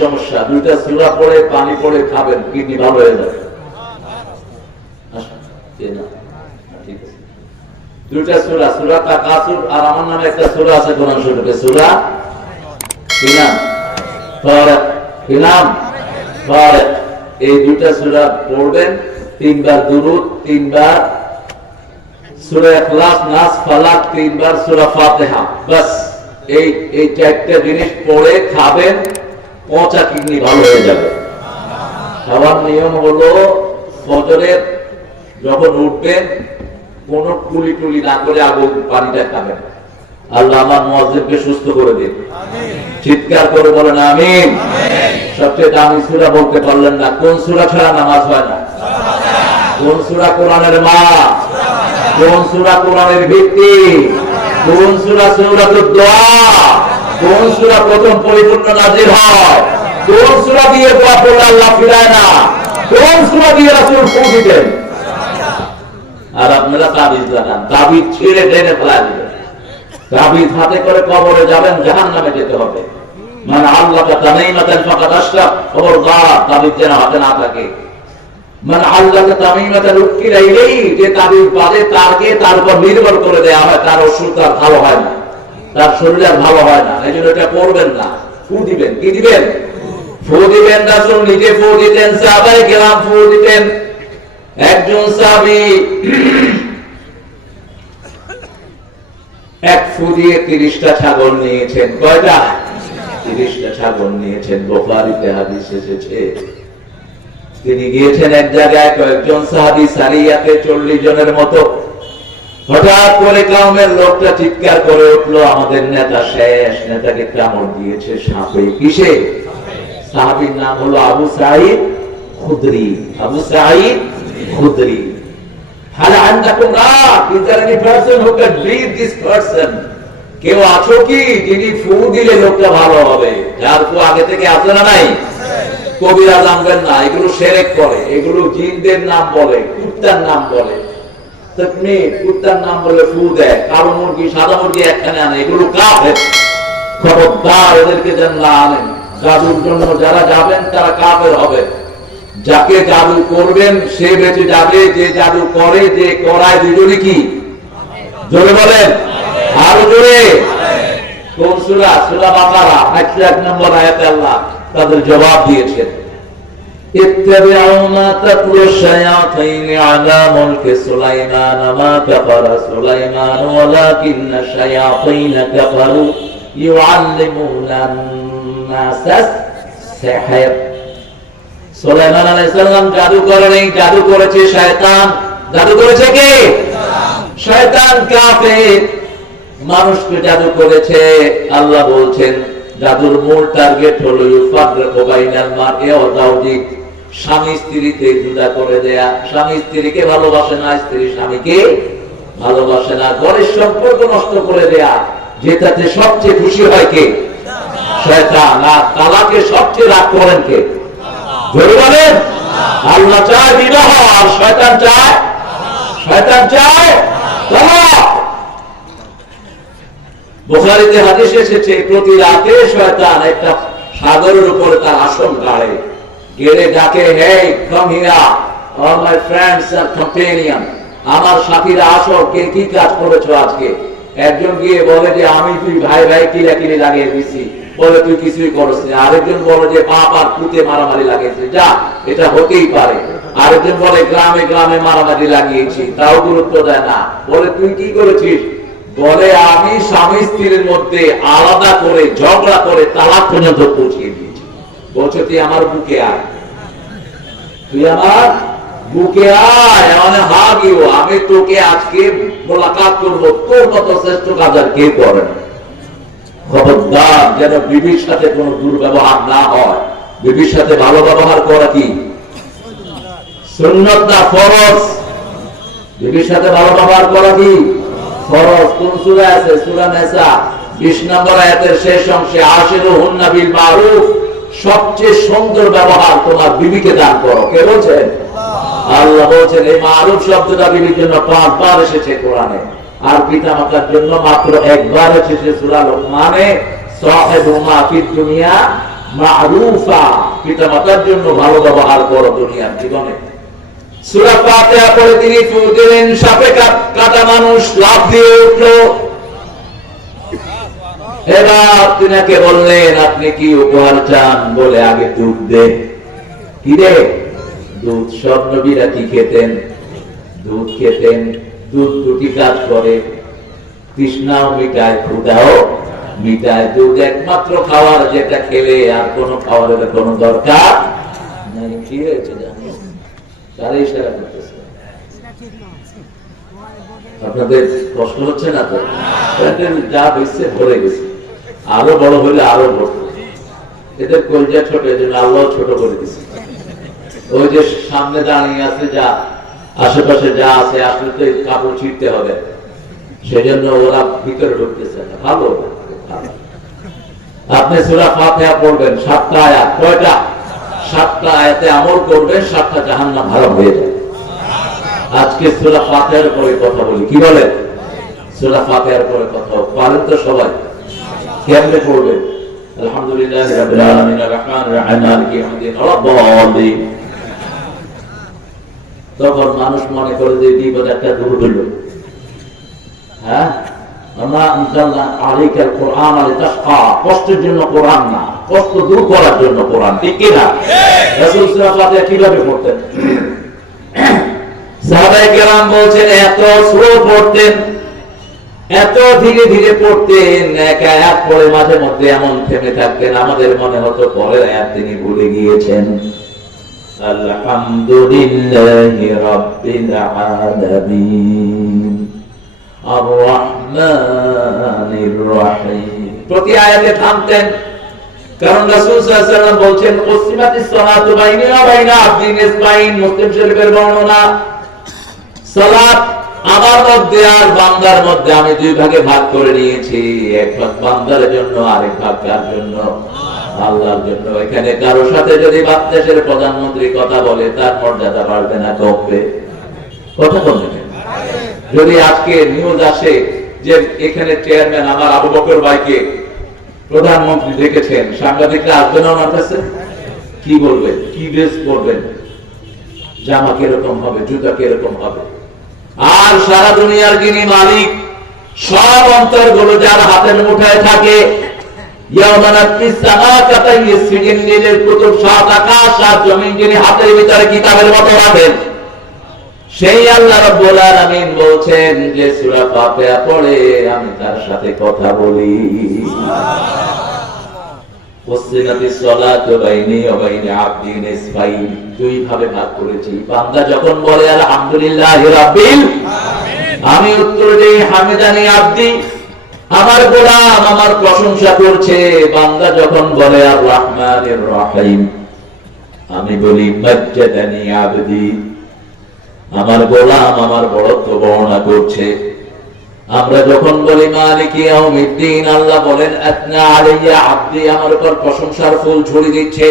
সমস্যা, দুইটা সূরা পড়ে পানি পড়ে খাবেন, কিডনি ভালো হয়ে যাবে। দুইটা সূরা, সূরা তাকাসুর আর আমার নামে একটা সূরা আছে কোরআন শরীফে, সূরা কি নাম? ফারিক। কি নাম? ফারিক। এই দুইটা সূরা পড়বেন, তিনবার দুরূদ, তিনবার সূরা ইখলাস, নাস, ফালাক, তিনবার সূরা ফাতিহা। বাস এই চারটা জিনিস পড়ে খাবেন, পচা কিডনি ভালো হয়ে যাবে। খাওয়ার নিয়ম হলো ফজরের যখন উঠবেন কোন কুলি টুলি না করে আগে পানিটা খাবেন। আল্লাহ আমার মুয়াজ্জিনকে সুস্থ করে দিন, চিৎকার করে বলেন আমিন। সবচেয়ে দামি সূরা বলতে পারলেন না, কোন সূরা ছাড়া নামাজ হয় না? কোন সূরা কোরআনের মা? কোন সূরা কোরআনের ভিত্তি? কোন সূরা সূরাতুদ দোয়া? কোন সূরা প্রথম পরিপূর্ণ নাজিল হয়? কোন সূরা দিয়ে দোয়া পড়লে আল্লাহ ফিরায় না? কোন সূরা দিয়ে রাসূল ফু দিতেন? আর আপনারা তাবিজ লাগান, তাবিজ ছিঁড়ে টেনে ফেলা দিবেন। তাবিজ হাতে করে কবরে যাবেন, জাহান্নামে যেতে হবে। মানে আল্লাহকে তামিমাতান ফাকাদ আশরাক, খবরদার তাবিজ যেন হাতে না থাকে। মানে আল্লাহকে তামিমাতান উকিলা ইলাইহি, যে তাবিজ বাজে তার উপর নির্ভর করে দেয়া হয়, তার অসুখ আর ভালো হয় না, তার শরীর আর ভালো হয় না, এই জন্য এটা করবেন না। ফু দিবেন, কি দিবেন? ফু দিবেন। রাসূল নিজে ফু দিতেন, সাহাবায়ে কেরাম ফু দিতেন। একজন সাহাবী এক ফু দিয়ে 30টা ছাগল নিয়েছেন। কয়টা? 30টা ছাগল নিয়েছেন। বুখারীতে হাদিস এসেছে। তিনি গিয়েছেন এক জায়গায়, কয়েকজন সাহাবী সারিয়াতে 40 জনের মতো। হঠাৎ করে কওমের লোকটা চিৎকার করে উঠলো, আমাদের নেতা শেষ, নেতাকে কামড় দিয়েছে সাপে। কিসে? সাহাবীর নাম হলো Abu Saeed খুদরি। Abu Saeed Khudri. হাল আনতাকুম রাহ, is there any person who can breathe this person? কেউ আছো কি যিনি ফু দিলে লোকটা ভালো হবে? যার ফু আগে থেকে আছে না নাই? কবিরা জানবেন না, এগুলো শিরক করে, এগুলো জিনদের নাম বলে, কুত্তার নাম বলে। কুত্তার নাম বলে ফু দেয়, কালো মুরগি সাদা মুরগি একখানে আনে, এগুলো কাফের। খবরদার এদেরকে যেন না আনেন। জাদুর জন্য যারা যাবেন তারা কাফের হবে। যাকে জাদু করবেন সে বেঁচে যাবে, যে জাদু করে, যে করায়, দুজনে কি? জোরে বলেন, আরো জোরে। কোন সূরা? সূরা বাকারা 101 নম্বর আয়াতে আল্লাহ তাদের জবাব দিয়েছেন, اتبعوا ما تتلو الشياطين على ملك سليمان ما كفر سليمان ولكن الشياطين كفروا يعلمون الناس السحر। সুলাইমান আলাইহিস সালাম জাদু করেন, জাদু করেছে শয়তান। জাদু করেছে কে? শয়তান কাফের, মানুষকে জাদু করেছে। আল্লাহ বলছেন জাদুর মূল টার্গেট হলো ইউফাররিকু বাইনাল মারই ওয়া যাওজি, স্বামী স্ত্রীতে জুদা করে দেয়া। স্বামী স্ত্রীকে ভালোবাসে না, স্ত্রী স্বামীকে ভালোবাসে না, ঘরের সম্পর্ক নষ্ট করে দেয়া। যেটাতে সবচেয়ে খুশি হয় কে? শয়তান। আর তালাকে সবচেয়ে রাগ করেন কে? জোরে বলেন। আল্লাহ চায় বিবাহ, আর শয়তান চায় তালাক। বুখারীতে হাদিস এসেছে, প্রতি রাতে শয়তান একটা সাগরের উপরে তার আসন গাড়ে, গেড়ে ডাকে, hey come here all my friends and companion, আমার সাথীরা আসো, কে কি কাজ করেছো আজকে? একজন গিয়ে বলে যে আমি তুই ভাই ভাই কিলাকিলি লাগিয়ে দিছি, বলে তুই কিছুই করছ না। আরেকজন বলে যে বাপ আর পুতে মারামারি লাগিয়েছে, যা এটা হতেই পারে। আরেকজন বলে গ্রামে গ্রামে মারামারি লাগিয়েছি, তাও গুরুত্ব দেয় না। বলে তুই কি করেছিস? বলে আমি স্বামী স্ত্রীর মধ্যে আলাদা করে ঝগড়া করে তালাক পর্যন্ত পৌঁছিয়ে দিয়েছি। বলছে তুই আমার বুকে আয়, তুই আমার বুকে আয়, মানে হাগিও, আমি তোকে আজকে মোলাকাত করবো, তোর মতো শ্রেষ্ঠ কাজ আর কে করে না। খবরদার যেন বিবির সাথে কোনো দুর্ব্যবহার না হয়। বিবির সাথে ভালো ব্যবহার করা কি সুন্নাত না ফরজ? বিবির সাথে ভালো ব্যবহার করা কি ফরজ। কোন সূরা আছে? সূরা নিসা 20 নম্বর আয়াতের শেষ অংশে, আশিরুহুন্না বিল মারুফ, সবচেয়ে সুন্দর ব্যবহার তোমার বিবিকে দান করো। কে বলছেন? আল্লাহ বলছেন। এই মারুফ শব্দটা বিবির জন্য 5 বার এসেছে কোরআনে, আর পিতা মাতার জন্য মাত্র 1 বার এসেছে সূরা লুকমানে, সাহিবুমা ফিদ দুনিয়া মারুফা, পিতামাতার জন্য ভালো ব্যবহার করো দুনিয়ার জীবনে। সূরা ফাতিহা পড়ে তিনি ফু দিলেন, সাপে কাটা মানুষ লাফ দিয়ে উঠলো। এবার তিনাকে বললেন, আপনি কি উপহার চান? বলে, আগে দুধ দে। কি রে? দুধ। সব নবীরা কি খেতেন? দুধ খেতেন। দুধ দুটি কাজ করে, তৃষ্ণাও মিটায়, ক্ষুধাও মিটায়। দুধ একমাত্র খাওয়ার যেটা খেলে আর কোনো খাওয়ারের কোনো দরকার নাই। কি হয়েছে জানো? তারা ইশারা করতেছে। আপনাদের কষ্ট হচ্ছে না তো? যা হয়েছে ভরে গেছে, আরো বড় হইলে আরো বড়। এদের কলজা ছোট, এজন্য আল্লাহ ছোট করে দিচ্ছে। ওই যে সামনে দাঁড়িয়ে আছে, যা আশেপাশে যা আছে, আসলে তো কাপড় ছিঁড়তে হবে, সেজন্য ওরা ভিতরে ঢুকতেছে না। ভালো, আপনি সূরা ফাতিহা পড়বেন, 7টা আয়াত। কয়টা? 7টা আয়াতে আমল করবেন, 7টা জাহান্নাম হারাম হয়ে যাবে। আজকে সূরা ফাতিহার পরে কথা বলি। কি বলে? সূরা ফাতিহার পরে কথা পারেন তো সবাই? কেমনে পড়বেন? আলহামদুলিল্লাহি রাব্বিল আলামিন আর রহমানির রহিম মালিকি ইয়াউমিদ্দিন রাব্বানি। তখন মানুষ মনে করে যে বিপদ একটা দূর হইল। হ্যাঁ, আমরা আনজালনা আলাইকাল কুরআন লিতাশকা, কষ্টের জন্য কোরআন না, কষ্ট দূর করার জন্য কোরআন। ঠিক কি না? রাসূল সূরা ফাতিহা কিভাবে পড়তেন? সাহাবায়ে কেরাম বলছেন, এত স্লো পড়তেন, এত ধীরে ধীরে পড়তেন, এক আয়াত পড়ে মাঝে মধ্যে এমন থেমে থাকতেন, আমাদের মনে হতো পরের আয়াত তিনি ভুলে গিয়েছেন। আলহামদুলিল্লাহি রাব্বিল আলামিন আর রহমানির রহিম। প্রতি আয়াতে থামতেন, কারণ রাসূল সাল্লাল্লাহু আলাইহি ওয়াসাল্লাম বলছেন, কুসিমাতিস সালাতু বাইনি ওয়া বাইনা আবদি নিসফাইন। মুসলিম শরীফের বর্ণনা, সালাত আমার মধ্যে আর বান্দার মধ্যে আমি দুই ভাগে ভাগ করে নিয়েছি। এক ভাগ বান্দার জন্য, আরেক ভাগ কার জন্য? আল্লাহর জন্য। এখানে কারোর সাথে যদি বাংলাদেশের প্রধানমন্ত্রী কথা বলে, তার মর্যাদা বাড়বে না কমবে? কথা বলবে। যদি আজকে নিউজ আসে যে এখানে চেয়ারম্যান আমার আবু বকর ভাইকে প্রধানমন্ত্রী দেখেছেন, সাংবাদিকরা আসবে না ওনার কাছে? কি বলবেন? কি ড্রেস পরবেন? জামা কিরকম হবে? জুতা কিরকম হবে? আর সারা দুনিয়ার যিনি মালিক, সব অন্তরগুলো যার হাতের মুঠায় থাকে, যিনি হাতের ভিতরে কিতাবের মতো রাখেন, সেই আল্লাহ রাব্বুল আলামিন বলছেন যে সূরা ফাতিহা পড়ে আমি তার সাথে কথা বলি। দুই ভাবে ভাগ করেছি। বান্দা যখন বলে আলহামদুলিল্লাহি রাব্বিল, আমি উত্তর দেই হামিদানি আব্দি, আমার গোলাম আমার প্রশংসা করছে। বান্দা যখন বলে আর রহমানির রহিম, আমি বলি মাজ্জাদানি আবদি, আমার গোলাম আমার বড়ত্ব বর্ণনা করছে। আমরা যখন বলি মালিকি ইয়াউমিদ্দিন, আল্লাহ বলেন আতনা আলাইয়া আবদি, আমার উপর প্রশংসার ফুল ঝুড়ি দিচ্ছে।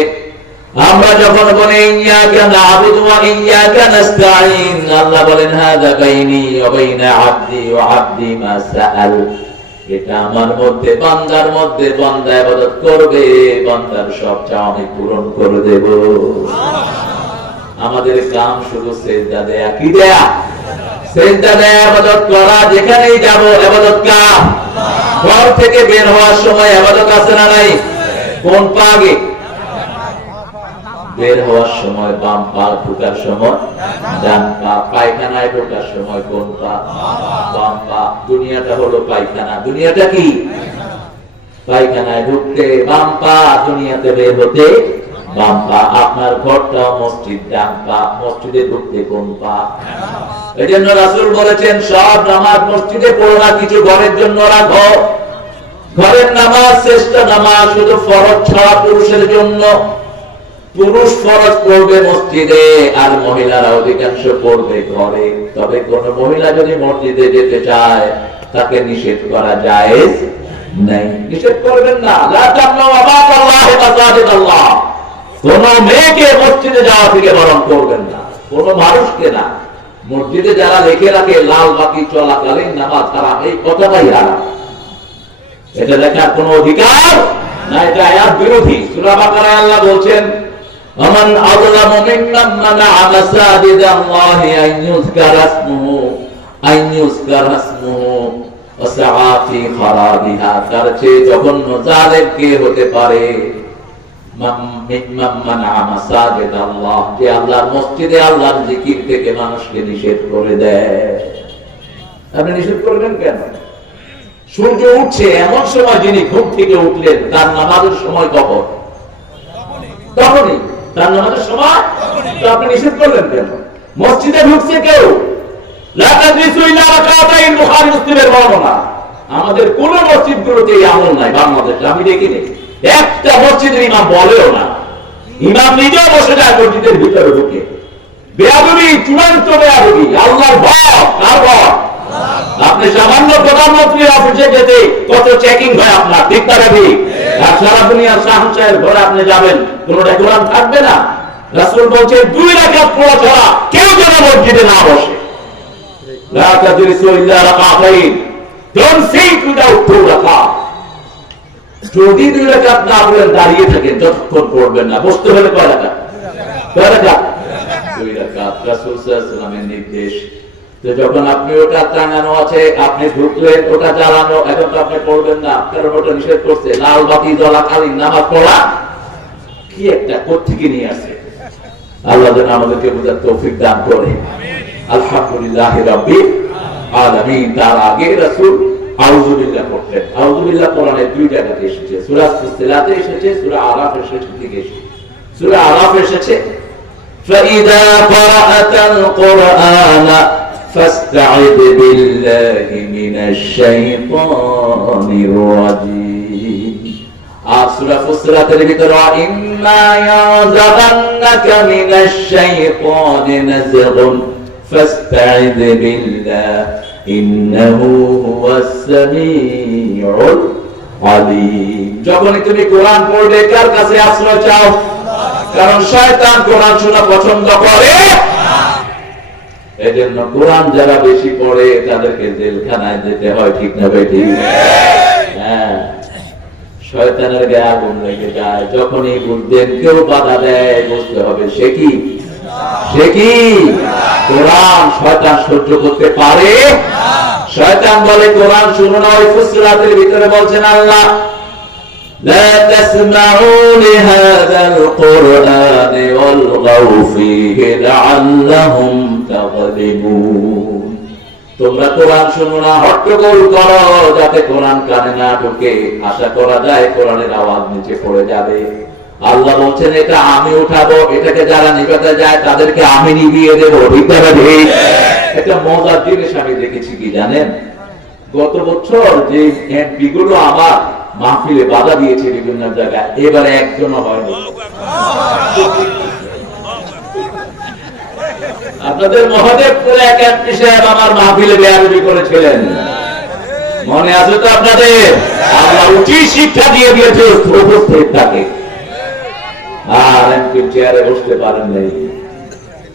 আমরা যখন বলি ইয়্যাকা না'বুদু ওয়া ইয়্যাকা নাস্তাঈন, আল্লাহ বলেন হাযা বাইনি ওয়া বাইনা আবদি ওয়া আবদি মা সাআল, এটা আমার মধ্যে বান্দার মধ্যে, বান্দা ইবাদত করবে, বান্দার সব চাওয়া আমি পূরণ করে দেব। আমাদের কাম শুধু সিজদা দেয়া। কি দেয়া? সিজদা দেয়া, ইবাদত করা। যেখানেই যাব ইবাদত কার? ঘর থেকে বের হওয়ার সময় ইবাদত আছে না নাই? কোন পা আগে? বের হওয়ার সময় বাম পা, ঢোকার সময় ডান পা। পায়খানায় ঢোকার সময় কোন পা? বাম পা। দুনিয়াটা হলো পায়খানা। দুনিয়াটা কি? পায়খানায় ঢুকতে বাম পা, দুনিয়াতে বের হতে বাম পা। আপনার ঘরটা মসজিদ, ডান পা। মসজিদে ঢুকতে কোন পা? এজন্য রাসূল বলেছেন, সব নামাজ মসজিদে পড়ো না, কিছু ঘরের জন্য রাখো। ঘরের নামাজ শ্রেষ্ঠ নামাজ, শুধু ফরজ ছাড়া পুরুষের জন্য। পুরুষ ফরজ পড়বে মসজিদে, আর মহিলারা অধিকাংশ পড়বে ঘরে। তবে কোন মহিলা যদি মসজিদে যেতে চায়, তাকে নিষেধ করা জায়েজ নাই। নিষেধ করবেন না। লা তামনাউ আমাতাল্লাহি মাসাজিদাল্লাহ, কোন মেয়েকে মসজিদে যাওয়া থেকে বারণ করবেন না, কোন মানুষকে না। মসজিদে যারা লিখে রাখে লাল বাতি চলাকালীন নামাজ হারাম, এই কথাটাই হারাম। এটা লেখার কোন অধিকার না, এটা আয়াত বিরোধী। সূরা বাকারায় আল্লাহ বলছেন আমান আযলামু মিম্মান মানা'a মাসাজিদাল্লাহি আন ইউযকারা ইসমুহু ওয়া সাআ ফি খারাবিহা। তার চেয়ে জঘন্য জালেম কে হতে পারে? মিম্মান মানা'a মাসাজিদাল্লাহ, যে আল্লাহর মসজিদে আল্লাহর জিকির থেকে মানুষকে নিষেধ করে দেয়। আপনি নিষেধ করবেন কেন? সূর্য উঠছে এমন সময় যিনি ঘুম থেকে উঠলেন, তার নামাজের সময় কখন? তখনই তার নামাজের সময়। তো আপনি নিষেধ করলেন কেন? মসজিদে ঢুকছে কেউ, লা তাদরিসু ইল্লা রাকাতাইন, বুখারী মুসলিমের বর্ণনা। আমাদের কোন মসজিদগুলোতে এই আমল নাই বাংলাদেশে, আমি দেখিনি। একটা মসজিদের ইমাম বলেও না, ইমাম নিজেও বসে যায় মসজিদের ভিতরে ঢুকে। বেয়াদবি, চূড়ান্ত বেয়াদবি। আল্লাহর ভয় কার ভয়? আপনি সামান্য প্রধানমন্ত্রী অফিসে যেতে কত চেকিং হয় আপনার, ঠিক না ঠিক? আর সারা দুনিয়ার শাহজাহানের ঘরে আপনি যাবেন, কোনটা কোরআন থাকবে না। রাসূল বলছেন 2 রাকাত পড়া ছাড়া কেউ যেন মসজিদে না বসে। লা তাদরিসু ইল্লা রাকাতাইন, ডোন্ট সিট উইদাউট 2 রাকাত। যদি 2 রাকাত না পড়েন দাঁড়িয়ে থাকেন, যতক্ষণ পড়বেন না। বসতে হলে কয় রাকাত? 2 রাকাত। 2 রাকাত রাসূল সাল্লাল্লাহু আলাইহি ওয়াসাল্লামের নির্দেশ। তো যখন আপনি ওটা টাঙানো আছে, আপনি ঢুকলেন, ওটা জ্বালানো, এখন তো আপনি পড়বেন না, কারণ ওটা নিষেধ করছে। লাল বাতি জ্বলাকালীন নামাজ পড়া কি একটা কোত্থেকে নিয়ে আসে। আল্লাহ যেন আমাদেরকে বোঝার তৌফিক দান করে। আলহামদুলিল্লাহ রাব্বিল আলামিন। তার আগে রাসূল আউযু বিল্লাহ পড়তেন। আউযু বিল্লাহ কোরআনে 2 জায়গাতে এসেছে, সূরা ফুসিলাতে এসেছে, সূরা আরাফ এসেছে। সূরা আরাফ এসেছে فإذا قرأت القرآن فاستعذ بالله من الشيطان الرجيم। আর সূরা ফুসিলাতের ভিতরে ইম্মা ইয়াযগান্নাকা মিনাশ শাইতানি নাযগুন ফাস্তা'ইয বিল্লাহ ইন্নাহু হুয়াস সামিউল আলীম। যখনই তুমি কোরআন পড়বে, কার কাছে আশ্রয় চাও? কারণ শয়তান কোরআন শোনা পছন্দ করে। এজন্য কোরআন যারা বেশি পড়ে তাদেরকে জেলখানায় যেতে হয়, ঠিক না বেঠিক? হ্যাঁ, শয়তানের গায়ে আগুন লেগে যায়। যখনই বুঝবেন কেউ বাধা দেয়, বুঝতে হবে সে কি কোরআন শয়তান সহ্য করতে পারে। শয়তান বলে কোরআন শুনো না। ওই ফুসিলাতের ভিতরে বলছেন আল্লাহ, لا تسمعوا لهذا القرآن والغوا فيه لعلهم تغلبون। তোমরা কোরআন শুনো না, হট্টগোল করো যাতে কোরআন কানে না ঢোকে। আশা করা যায় কোরআনের আওয়াজ নিচে পড়ে যাবে। আল্লাহ বলছেন এটা আমি উঠাবো, এটাকে যারা নিভাতে যায় তাদেরকে আমি নিভিয়ে দেবো, ঠিক না ঠিক? একটা মজার জিনিস আমি দেখেছি কি জানেন? গত বছর যে এমপি গুলো আমার মাহফিলে বাধা দিয়েছে বিভিন্ন জায়গায়, এবারে একজনও হয়নি। আপনাদের মহাদেবপুরে এক এমপি সাহেব আমার মাহফিলে বেয়াদবি করেছিলেন, মনে আছে তো আপনাদের? আল্লাহ উচিত শিক্ষা দিয়ে দিয়েছে উপস্থিত থাকে। আর এমপি চেয়ারে বসতে পারেন নাই।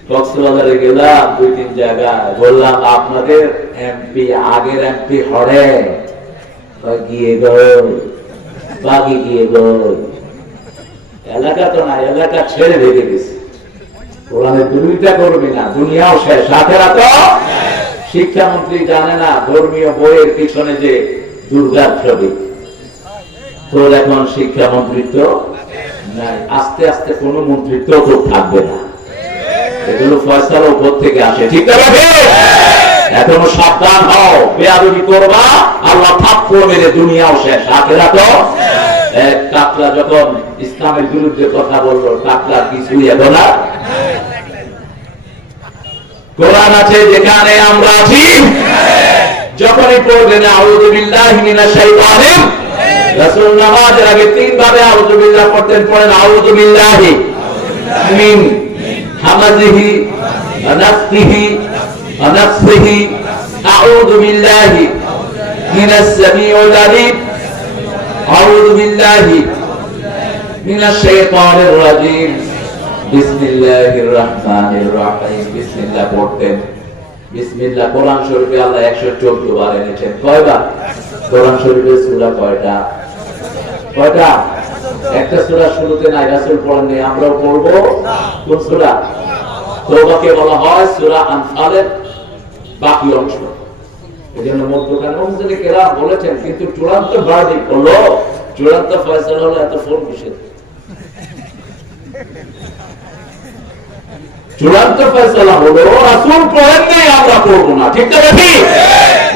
কক্সবাজারে গেলাম 2-3 জায়গায়, বললাম আপনাদের এমপি আগের এমপি হরে গিয়ে বাগি গিয়ে এলাকা তো না, এলাকা ছেড়ে ভেঙে গেছে। কোরআনের দুর্নীতি করবি না, দুনিয়াও শেষ, আখেরাত তো। শিক্ষামন্ত্রী জানে না ধর্মীয় বইয়ের পিছনে যে দুর্গার ছবি। তোর এখন শিক্ষামন্ত্রিত্ব নাই, আস্তে আস্তে কোন মন্ত্রিত্ব তো থাকবে না। এগুলো ফয়সালা উপর থেকে আসে, ঠিক না? এখনো সাবধান হও, বেয়াদবি করবা, আল্লাহ থাপ্পড় মেরে দুনিয়াও শেষ, আখেরাত তো। এক টাকলা যখন ইসলামের বিরুদ্ধে কথা বললো, টাকলা কিছুই এখন না। কোরআন আছে যেখানে আমরা আছি, যখনই পড়বেন আউযু বিল্লাহি মিনাশ শাইতানির, রাসূল নামাজের আগে 3 ভাবে আউযু বিল্লাহ পড়তেন। পড়েন আউযু বিল্লাহি মিন হামাজিহি ওয়া নাফসিহি ওয়া নাফসিহি, আউযু বিল্লাহি মিনাস সামিউল আলীম, আউযু বিল্লাহি মিনাশ শাইতানির রাজীম, বিসমিল্লাহির রহমানির রহিম। বিসমিল্লাহ পড়তেন। বিসমিল্লাহ কোরআন শরীফে আল্লাহ 114 বার এনেছেন। কয়বার? কোরআন শরীফের সূরা কয়টা? একটা সূরা শুরুতে নাই, রাসূল পড়েন নেই, আমরাও পড়বো। কোন সূরা? তওবাকে বলা হয় সূরা আনফালের বাকি অংশ। এজন্য মধ্যখানে মুফাসসিরিনে কেরাম বলেছেন, কিন্তু চূড়ান্ত ভার্ডিক্ট হলো, চূড়ান্ত ফয়সালা হলো এত ফোন কিসের? চূড়ান্ত ফয়সালা হলো রাসূল পড়েন নেই, আমরা পড়বো না। ঠিক না ঠিক?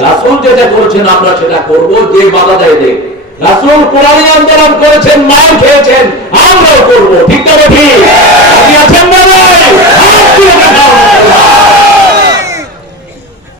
রাসূল যেটা করেছেন আমরা সেটা করব, যে বাধা দেয় দেখ। রাসূল কোরআন আন্দোলন করেছেন, মার খেয়েছেন, আমরাও করবো। ঠিক